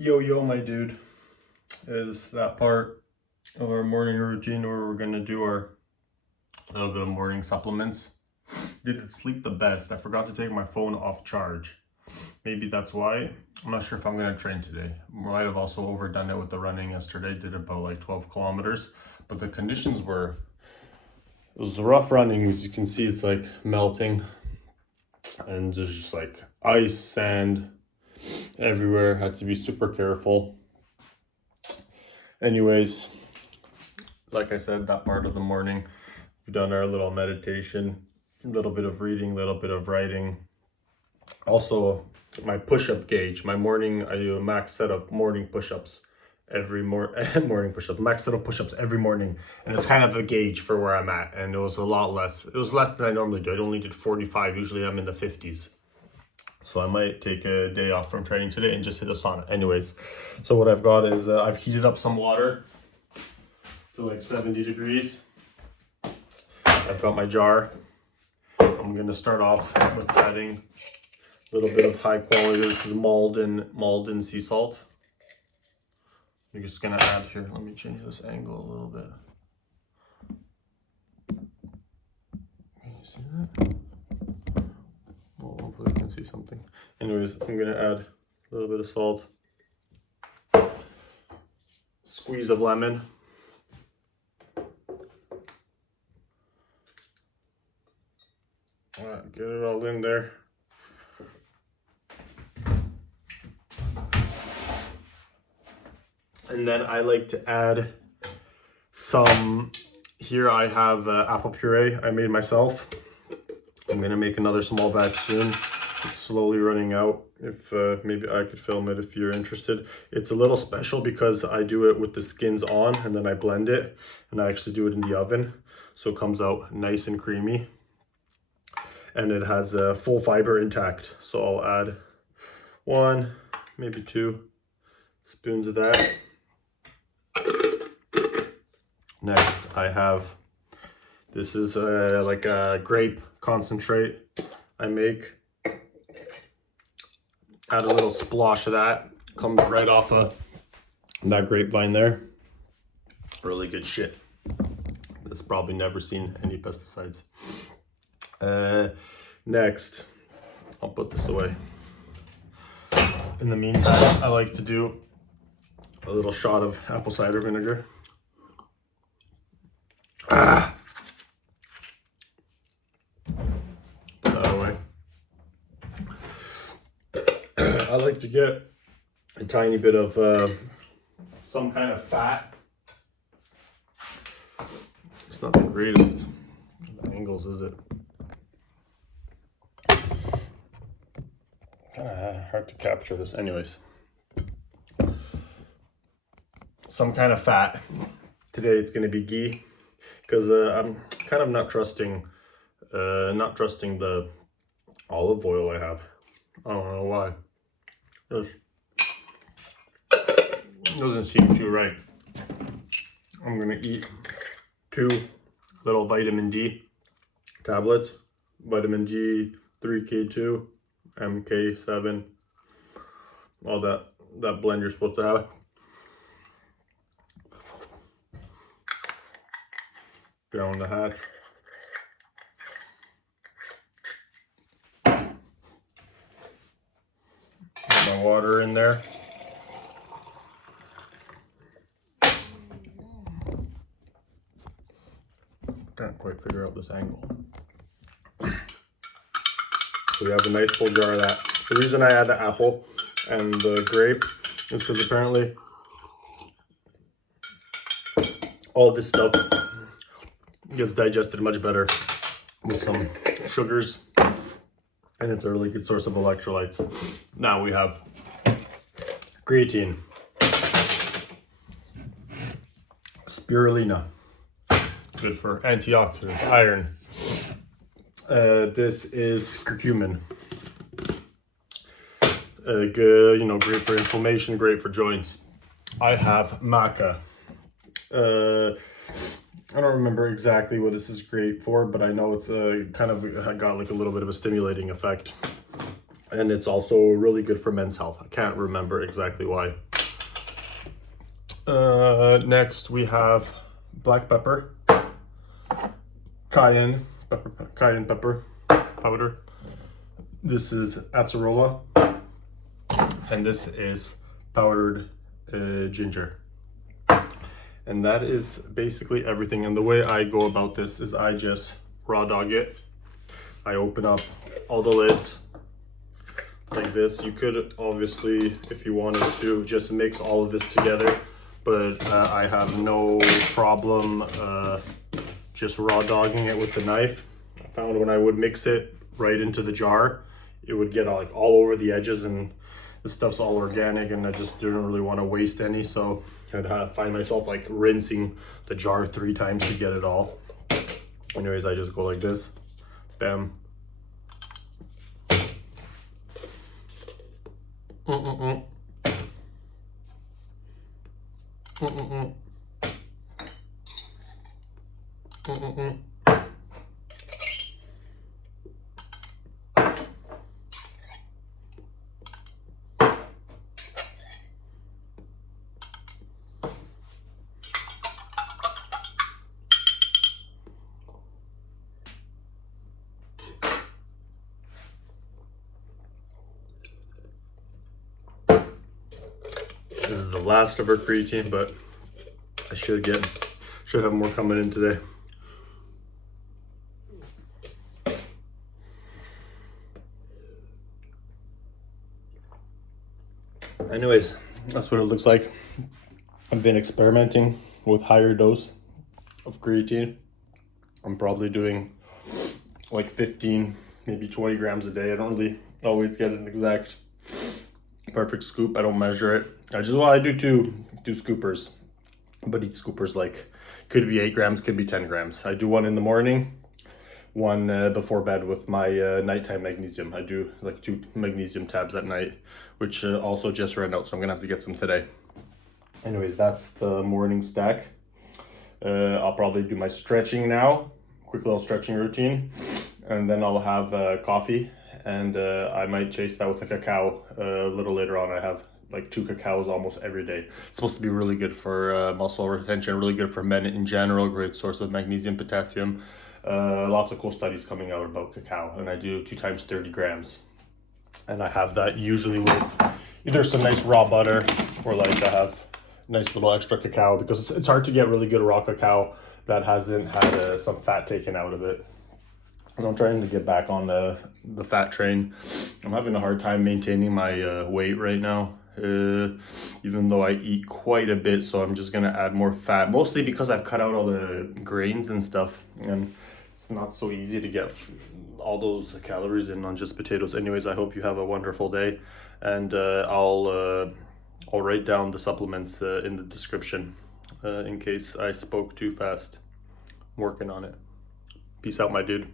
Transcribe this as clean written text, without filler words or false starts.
Yo, my dude, is that part of our morning routine where we're gonna do our little bit of morning supplements. Didn't sleep the best. I forgot to take my phone off charge. Maybe that's why. I'm not sure if I'm gonna train today. Might have also overdone it with the running yesterday. Did about like 12 kilometers, but the conditions were, it was rough running. As you can see, it's like melting and there's just like ice, sand everywhere. Had to be super careful. Anyways, like I said, that part of the morning, we've done our little meditation, a little bit of reading, a little bit of writing. Also, my push-up gauge, my morning, I do a max set of morning push-ups every morning push-ups, max set of push-ups every morning. And it's kind of a gauge for where I'm at. And it was a lot less. It was less than I normally do. I only did 45. Usually I'm in the 50s. So I might take a day off from training today and just hit a sauna. Anyways, so what I've got is I've heated up some water to like 70 degrees. I've got my jar. I'm gonna start off with adding a little bit of high quality. This is Malden sea salt. I'm just gonna add here. Let me change this angle a little bit. Can you see that? Well, hopefully you can see something. Anyways, I'm gonna add a little bit of salt. Squeeze of lemon. Get it all in there. And then I like to add some, here I have apple puree I made myself. I'm gonna make another small batch soon. It's slowly running out. If maybe I could film it if you're interested. It's a little special because I do it with the skins on and then I blend it and I actually do it in the oven. So it comes out nice and creamy. And it has a full fiber intact. So I'll add 1, maybe 2 spoons of that. Next, I have, this is like a grape concentrate I make. Add a little splosh of that. Comes right off of that grapevine there. Really good shit. This probably never seen any pesticides. Next, I'll put this away. In the meantime, I like to do a little shot of apple cider vinegar. Put that away. I like to get a tiny bit of some kind of fat. It's not the greatest angles, is it? Kind of hard to capture this. Anyways, some kind of fat. Today it's going to be ghee because I'm kind of not trusting the olive oil I have. I don't know why. Just doesn't seem too right. I'm gonna eat 2 little vitamin D tablets. Vitamin D 3K2, MK7, all that blend you're supposed to have. Down the hatch. Put my water in there. Can't quite figure out this angle. So we have a nice full jar of that. The reason I add the apple and the grape is because apparently all this stuff gets digested much better with some sugars, and it's a really good source of electrolytes. Now we have creatine, Spirulina, good for antioxidants, iron. This is kurkumin. Good, great for inflammation, great for joints. I have Maca. I don't remember exactly what this is great for, but I know it's kind of got like a little bit of a stimulating effect. And it's also really good for men's health. I can't remember exactly why. Next we have black pepper, cayenne pepper powder. This is acerola, and this is powdered ginger. And that is basically everything. And the way I go about this is I just raw dog it. I open up all the lids like this. You could obviously, if you wanted to, just mix all of this together, but I have no problem just raw dogging it with the knife. I found when I would mix it right into the jar, it would get all over the edges, and this stuff's all organic, and I just didn't really want to waste any, so I'd find myself like rinsing the jar 3 times to get it all. Anyways, I just go like this, bam. This is the last of our creatine, but I should have more coming in today. Anyways, that's what it looks like. I've been experimenting with higher dose of creatine. I'm probably doing like 15, maybe 20 grams a day. I don't really always get an exact perfect scoop. I don't measure it. I do two scoopers, but each scooper's like, could be 8 grams, could be 10 grams. I do one in the morning, one before bed with my nighttime magnesium. I do like 2 magnesium tabs at night, which also just ran out, so I'm gonna have to get some today. Anyways, that's the morning stack. I'll probably do my stretching now, quick little stretching routine, and then I'll have coffee, and I might chase that with a cacao a little later on. I have like 2 cacaos almost every day. It's supposed to be really good for muscle retention, really good for men in general, great source of magnesium, potassium. Lots of cool studies coming out about cacao, and I do 2 times 30 grams. And I have that usually with either some nice raw butter, or like I have nice little extra cacao, because it's hard to get really good raw cacao that hasn't had some fat taken out of it. And I'm trying to get back on the fat train. I'm having a hard time maintaining my weight right now, even though I eat quite a bit, so I'm just gonna add more fat, mostly because I've cut out all the grains and stuff, and it's not so easy to get all those calories in on just potatoes. Anyways, I hope you have a wonderful day, and I'll write down the supplements in the description in case I spoke too fast. I'm working on it. Peace out, my dude.